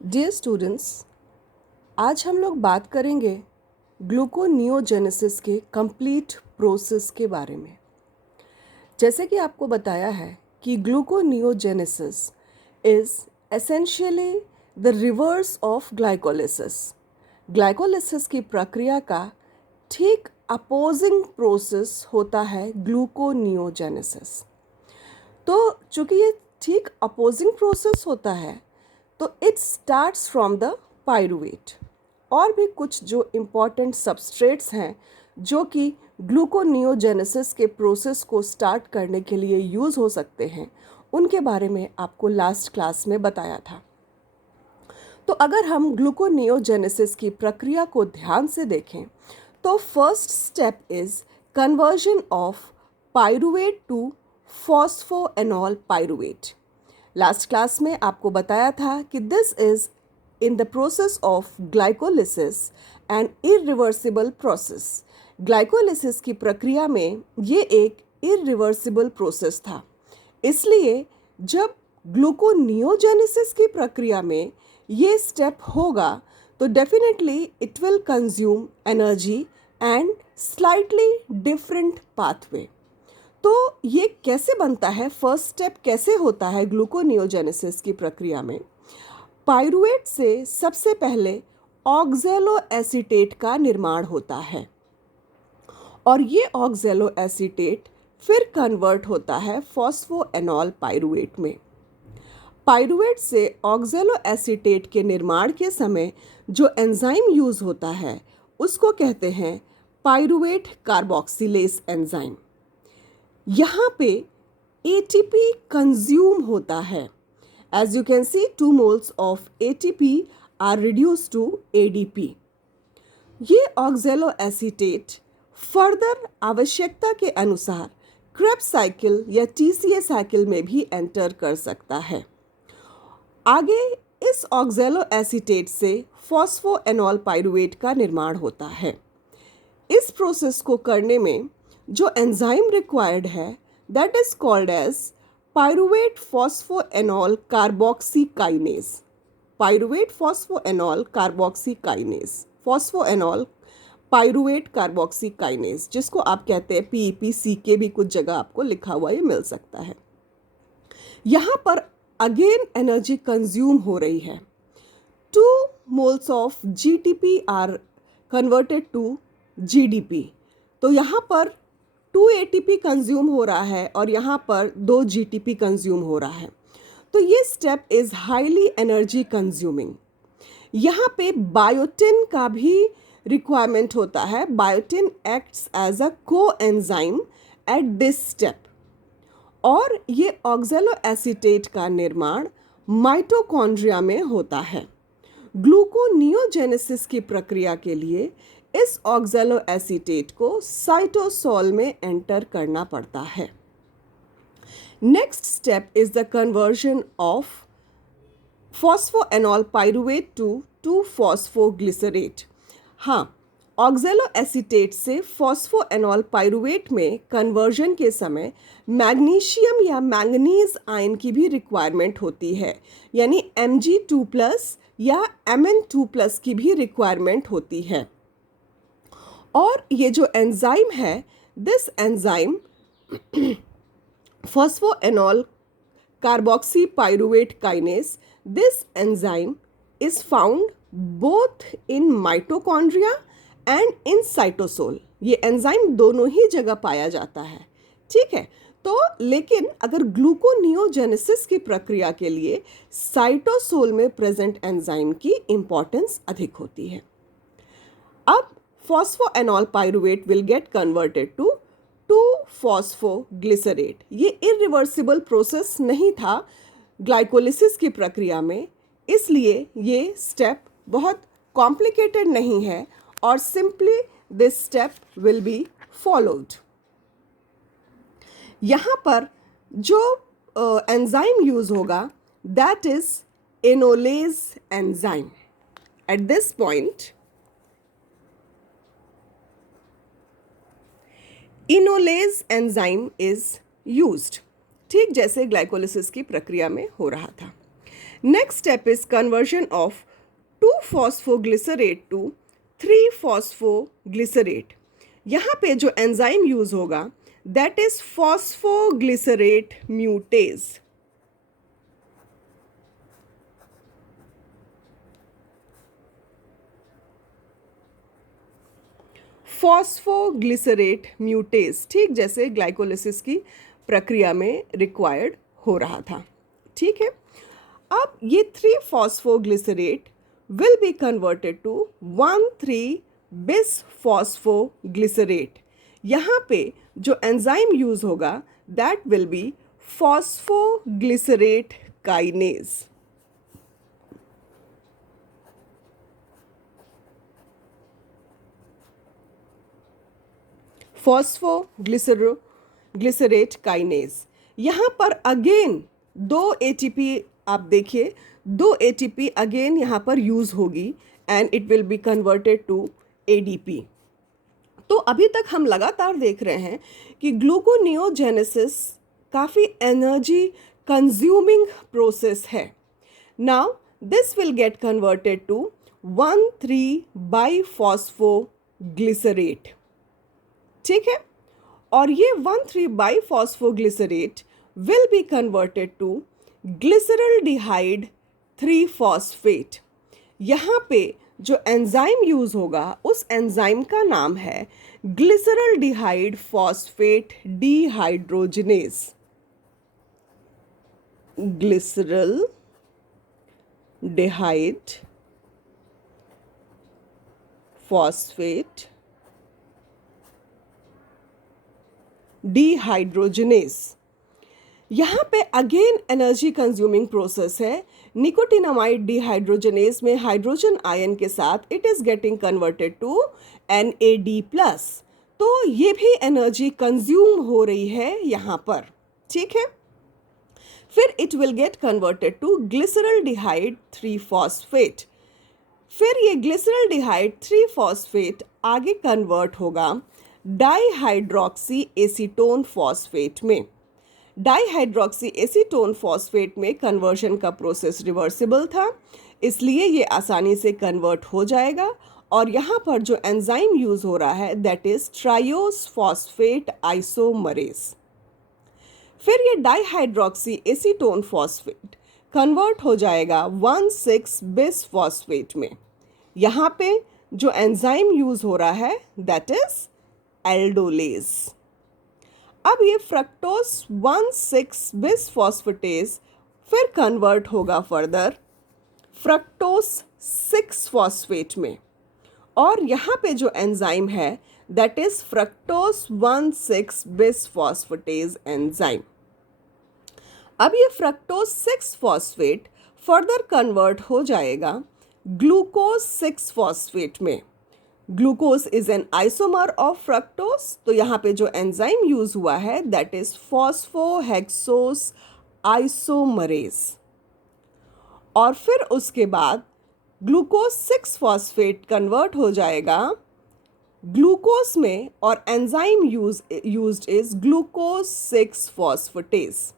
Dear students, आज हम लोग बात करेंगे ग्लूकोनियोजेनेसिस के कंप्लीट प्रोसेस के बारे में। जैसे कि आपको बताया है कि gluconeogenesis is essentially the reverse of glycolysis. Glycolysis की प्रक्रिया का ठीक अपोजिंग प्रोसेस होता है ग्लूकोनियोजेनेसिस। तो चूंकि ये ठीक अपोजिंग प्रोसेस होता है तो it starts from the pyruvate. और भी कुछ जो इम्पॉर्टेंट सबस्ट्रेट्स हैं जो कि ग्लूकोनियोजेनेसिस के प्रोसेस को स्टार्ट करने के लिए यूज़ हो सकते हैं, उनके बारे में आपको लास्ट क्लास में बताया था। तो अगर हम ग्लूकोनियोजेनेसिस की प्रक्रिया को ध्यान से देखें तो first step is conversion of pyruvate to phosphoenol pyruvate. Last class में आपको बताया था कि this is in the process of glycolysis and irreversible process. Glycolysis की प्रक्रिया में ये एक इरिवर्सिबल प्रोसेस था, इसलिए जब ग्लूकोनियोजेनेसिस की प्रक्रिया में ये स्टेप होगा तो definitely it will consume energy and slightly different pathway. तो ये कैसे बनता है, फर्स्ट स्टेप कैसे होता है ग्लूकोनियोजेनेसिस की प्रक्रिया में? पायरुवेट से सबसे पहले ऑक्सैलो एसीटेट का निर्माण होता है और ये ऑक्सैलो एसीटेट फिर कन्वर्ट होता है फॉस्फोएनॉल पायरुवेट में। पायरुवेट से ऑक्सैलो एसीटेट के निर्माण के समय जो एंजाइम यूज होता है उसको कहते हैं पायरुवेट कार्बोक्सिलेज एंजाइम। यहाँ पे ATP कंज्यूम होता है। As you can see, 2 moles of ATP are reduced to ADP. ये ऑक्सैलो एसीटेट फर्दर आवश्यकता के अनुसार क्रेब्स साइकिल या TCA साइकिल में भी एंटर कर सकता है। आगे इस ऑक्सैलो एसीटेट से फॉस्फोएनॉल पायरुवेट का निर्माण होता है। इस प्रोसेस को करने में जो एंजाइम रिक्वायर्ड है that is called as pyruvate phosphoenol carboxykinase. Pyruvate phosphoenol carboxykinase, phosphoenol pyruvate carboxykinase, जिसको आप कहते हैं PEPCK, भी कुछ जगह आपको लिखा हुआ ये मिल सकता है। यहाँ पर अगेन एनर्जी कंज्यूम हो रही है। 2 moles of GTP are converted to GDP। तो यहाँ पर 2 ATP कंज्यूम हो रहा है और यहाँ पर 2 GTP कंज्यूम हो रहा है। तो ये step is highly energy consuming. यहाँ पे बायोटिन का भी रिक्वायरमेंट होता है। Biotin acts as a coenzyme at this step और ये ऑक्सैलो एसीटेट का निर्माण माइटोकॉन्ड्रिया में होता है। ग्लूकोनियोजेनेसिस की प्रक्रिया के लिए इस ऑक्सैलो एसीटेट को साइटोसोल में एंटर करना पड़ता है। Next step is the conversion of phosphoenol pyruvate to two phosphoglycerate. हाँ, ऑक्सैलो एसीटेट से फॉस्फोएनॉल पायरुवेट में कन्वर्जन के समय मैग्नीशियम या मैंगनीज आयन की भी रिक्वायरमेंट होती है, यानी Mg2+ या Mn2+ की भी रिक्वायरमेंट होती है। और ये जो एंजाइम है, this enzyme phosphoenol carboxy pyruvate kinase, this enzyme is found both in mitochondria and in cytosol. ये एंजाइम दोनों ही जगह पाया जाता है, ठीक है। तो लेकिन अगर ग्लूकोनियोजेनेसिस की प्रक्रिया के लिए साइटोसोल में प्रेजेंट एंजाइम की इंपॉर्टेंस अधिक होती है। अब phosphoenol pyruvate will get converted to two phosphoglycerate. ये इरिवर्सिबल प्रोसेस नहीं था ग्लाइकोलिसिस की प्रक्रिया में, इसलिए ये स्टेप बहुत कॉम्प्लिकेटेड नहीं है और simply this step will be followed. यहाँ पर जो एंजाइम यूज होगा that is enolase enzyme. At this point enolase enzyme is used, ठीक जैसे ग्लाइकोलिसिस की प्रक्रिया में हो रहा था। Next step is conversion of 2-phosphoglycerate to 3-phosphoglycerate. यहाँ पे जो एंजाइम यूज होगा दैट इज फॉस्फोग्लिसरेट म्यूटेज. फॉस्फोग्लिसरेट म्यूटेज, ठीक जैसे ग्लाइकोलिसिस की प्रक्रिया में रिक्वायर्ड हो रहा था. ठीक है, अब ये 3-phosphoglycerate will be converted to 1,3-bisphosphoglycerate. यहाँ पे जो एंजाइम यूज होगा that will B phosphoglycerate kinase. Phosphoglycerate kinase. यहाँ पर अगेन 2 ATP, आप देखिए 2 ATP अगेन यहाँ पर यूज होगी and it will be converted to ADP. तो अभी तक हम लगातार देख रहे हैं कि ग्लूकोनियोजेनेसिस काफ़ी एनर्जी कंज्यूमिंग प्रोसेस है. Now this will get converted to 1,3-biphosphoglycerate. ठीक है, और ये 1,3-biphosphoglycerate will be converted to glyceraldehyde 3-phosphate. यहाँ पे जो एंजाइम यूज होगा उस एंजाइम का नाम है glyceraldehyde phosphate dehydrogenase. Glyceraldehyde phosphate dehydrogenase. यहाँ पे अगेन एनर्जी कंज्यूमिंग प्रोसेस है. निकोटिनामाइड डिहाइड्रोजनेज में हाइड्रोजन आयन के साथ it is getting converted to NAD+. तो ये भी एनर्जी कंज्यूम हो रही है यहाँ पर. ठीक है, फिर it will get converted to glyceraldehyde 3-phosphate. फिर ये ग्लिसरल्डिहाइड 3-phosphate आगे कन्वर्ट होगा डाईहाइड्रोक्सी एसीटोन फॉस्फेट में. डाईहाइड्रोक्सी एसीटोन फॉस्फेट में कन्वर्शन का प्रोसेस रिवर्सिबल था, इसलिए ये आसानी से कन्वर्ट हो जाएगा. और यहाँ पर जो एंजाइम यूज हो रहा है that is triose phosphate isomerase. फिर ये डाईहाइड्रोक्सी एसीटोन फॉस्फेट कन्वर्ट हो जाएगा 1,6-bisphosphate में. यहाँ पे जो एंजाइम यूज हो रहा है दैट इज एल्डोलेज. अब ये फ्रक्टोज 1,6-bisphosphatase फिर कन्वर्ट होगा फर्दर फ्रक्टोज 6-phosphate में. और यहाँ पे जो एंजाइम है that is fructose 1,6-bisphosphatase enzyme. अब ये फ्रक्टोज 6-phosphate फर्दर कन्वर्ट हो जाएगा ग्लूकोज 6-phosphate में. Glucose is an isomer of fructose. तो यहाँ पे जो एंजाइम यूज हुआ है दैट इज फॉस्फोहेक्सोस आइसोमरेज. और फिर उसके बाद ग्लूकोज 6-phosphate कन्वर्ट हो जाएगा ग्लूकोज में और enzyme used is glucose 6-phosphatase.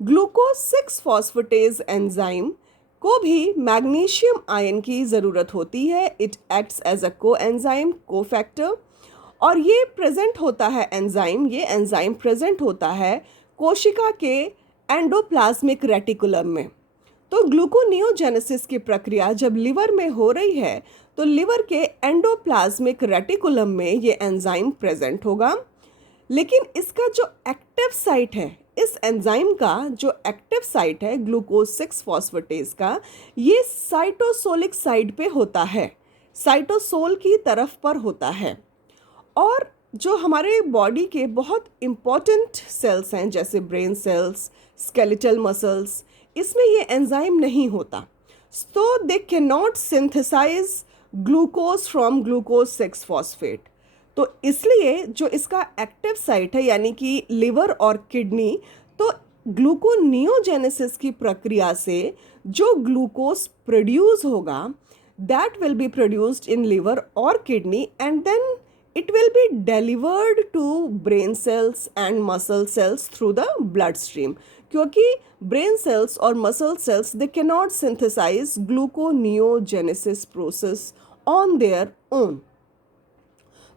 Glucose 6-phosphatase enzyme को भी मैग्नीशियम आयन की ज़रूरत होती है. इट एक्ट्स एज अ को एंजाइम को फैक्टर. और ये प्रेजेंट होता है ये एंजाइम प्रेजेंट होता है कोशिका के एंडोप्लाज्मिक रेटिकुलम में. तो ग्लूकोनियोजेनेसिस की प्रक्रिया जब लिवर में हो रही है तो लिवर के एंडोप्लाज्मिक रेटिकुलम में ये एंजाइम प्रेजेंट होगा. लेकिन इसका जो एक्टिव साइट है, इस एंजाइम का जो एक्टिव साइट है ग्लूकोज 6-phosphatase का, ये साइटोसोलिक साइड पे होता है, साइटोसोल की तरफ पर होता है. और जो हमारे बॉडी के बहुत इम्पॉर्टेंट सेल्स हैं जैसे ब्रेन सेल्स, स्केलेटल मसल्स, इसमें ये एंजाइम नहीं होता. तो they can not synthesize glucose from glucose 6-phosphate. तो इसलिए जो इसका एक्टिव साइट है यानी कि लिवर और किडनी, तो ग्लूकोनियोजेनेसिस की प्रक्रिया से जो ग्लूकोज प्रोड्यूस होगा that will be produced in liver और kidney and then it will be delivered to brain cells and muscle cells through the blood stream. क्योंकि ब्रेन सेल्स और muscle cells they can not synthesize gluconeogenesis process on their own.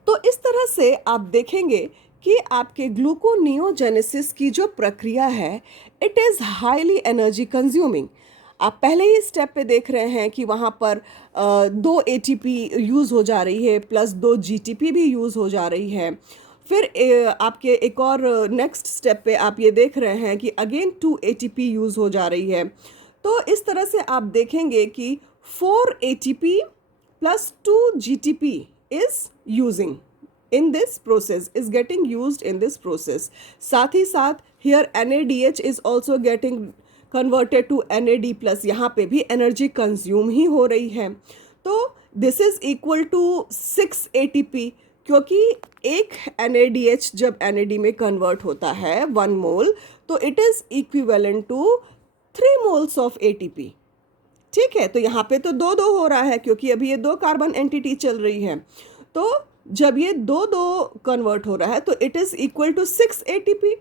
तो इस तरह से आप देखेंगे कि आपके ग्लूकोनियोजेनेसिस की जो प्रक्रिया है it is highly energy consuming. आप पहले ही स्टेप पे देख रहे हैं कि वहाँ पर 2 ATP यूज़ हो जा रही है प्लस 2 GTP भी यूज़ हो जा रही है। फिर आपके एक और नेक्स्ट स्टेप पे आप ये देख रहे हैं कि अगेन 2 ATP यूज़ हो जा रही है। तो इस तरह से आप देखेंगे कि 4 ATP plus 2 GTP is using in this process, is getting used in this process. साथ ही साथ here NADH is also getting converted to NAD plus, यहाँ पे भी एनर्जी कंज्यूम ही हो रही है। तो this is equal to 6 ATP, क्योंकि एक NADH जब NAD में कन्वर्ट होता है 1 मोल, तो it is equivalent to 3 moles of ATP। ठीक है, तो यहाँ पे तो 2-2 हो रहा है क्योंकि अभी ये 2 कार्बन एंटिटी चल रही है। तो जब ये 2-2 कन्वर्ट हो रहा है तो it is equal to 6 ATP।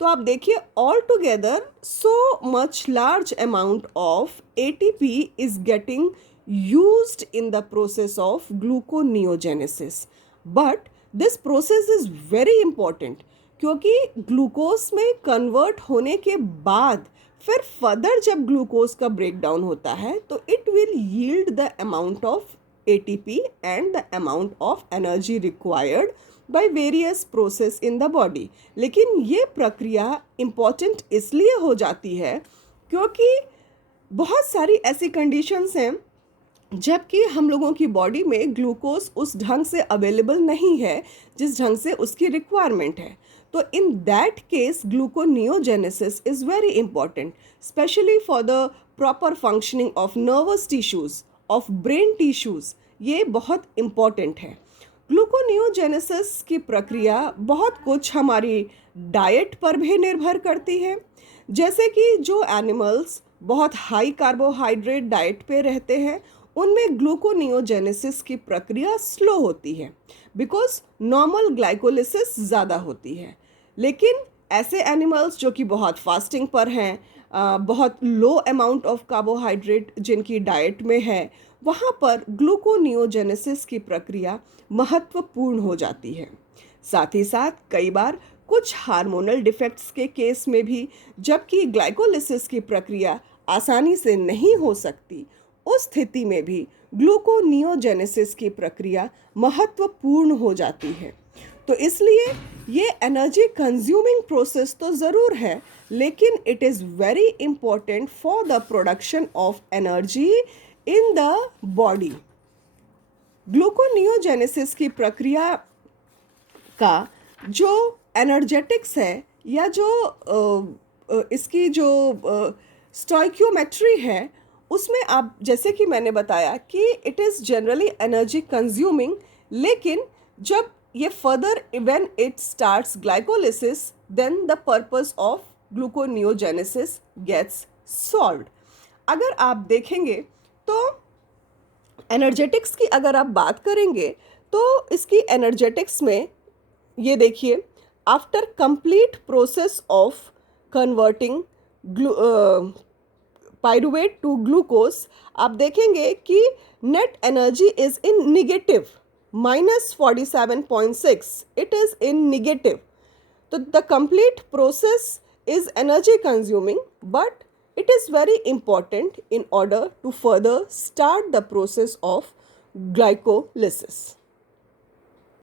तो आप देखिए all together so much large amount of ATP is getting used in the process of gluconeogenesis. But this process is very important, क्योंकि ग्लूकोज में कन्वर्ट होने के बाद फिर फर्दर जब ग्लूकोज का ब्रेक डाउन होता है तो it will yield the amount of ATP and the amount of energy required by various process in the body. लेकिन ये प्रक्रिया इम्पॉर्टेंट इसलिए हो जाती है क्योंकि बहुत सारी ऐसी कंडीशंस हैं जबकि हम लोगों की बॉडी में ग्लूकोज उस ढंग से अवेलेबल नहीं है जिस ढंग से उसकी रिक्वायरमेंट है। तो in that case gluconeogenesis is very important, specially for the proper functioning of nervous tissues, of brain tissues. ये बहुत इम्पॉर्टेंट है। ग्लूकोनियोजेनेसिस की प्रक्रिया बहुत कुछ हमारी डाइट पर भी निर्भर करती है। जैसे कि जो एनिमल्स बहुत हाई कार्बोहाइड्रेट डाइट पे रहते हैं उनमें ग्लूकोनियोजेनेसिस की प्रक्रिया स्लो होती है, बिकॉज नॉर्मल ग्लाइकोलिसिस ज़्यादा होती है। लेकिन ऐसे एनिमल्स जो कि बहुत फास्टिंग पर हैं, बहुत लो अमाउंट ऑफ कार्बोहाइड्रेट जिनकी डाइट में है, वहाँ पर ग्लूकोनियोजेनेसिस की प्रक्रिया महत्वपूर्ण हो जाती है। साथ ही साथ कई बार कुछ हार्मोनल डिफेक्ट्स के केस में भी, जबकि ग्लाइकोलिसिस की प्रक्रिया आसानी से नहीं हो सकती, उस स्थिति में भी ग्लूकोनियोजेनेसिस की प्रक्रिया महत्वपूर्ण हो जाती है। तो इसलिए ये एनर्जी कंज्यूमिंग प्रोसेस तो ज़रूर है, लेकिन it is very important for the production of energy in the body. Gluconeogenesis की प्रक्रिया का जो एनर्जेटिक्स है या जो इसकी जो स्टोइकियोमेट्री है, उसमें आप जैसे कि मैंने बताया कि it is generally energy consuming, लेकिन जब ये further when it starts glycolysis then the purpose of gluconeogenesis gets solved. अगर आप देखेंगे तो एनर्जेटिक्स की अगर आप बात करेंगे तो इसकी एनर्जेटिक्स में ये देखिए, after complete process of converting pyruvate to glucose, आप देखेंगे कि net energy is in negative -47.6, it is in negative. तो the complete process is energy consuming, but it is very important in order to further start the process of glycolysis.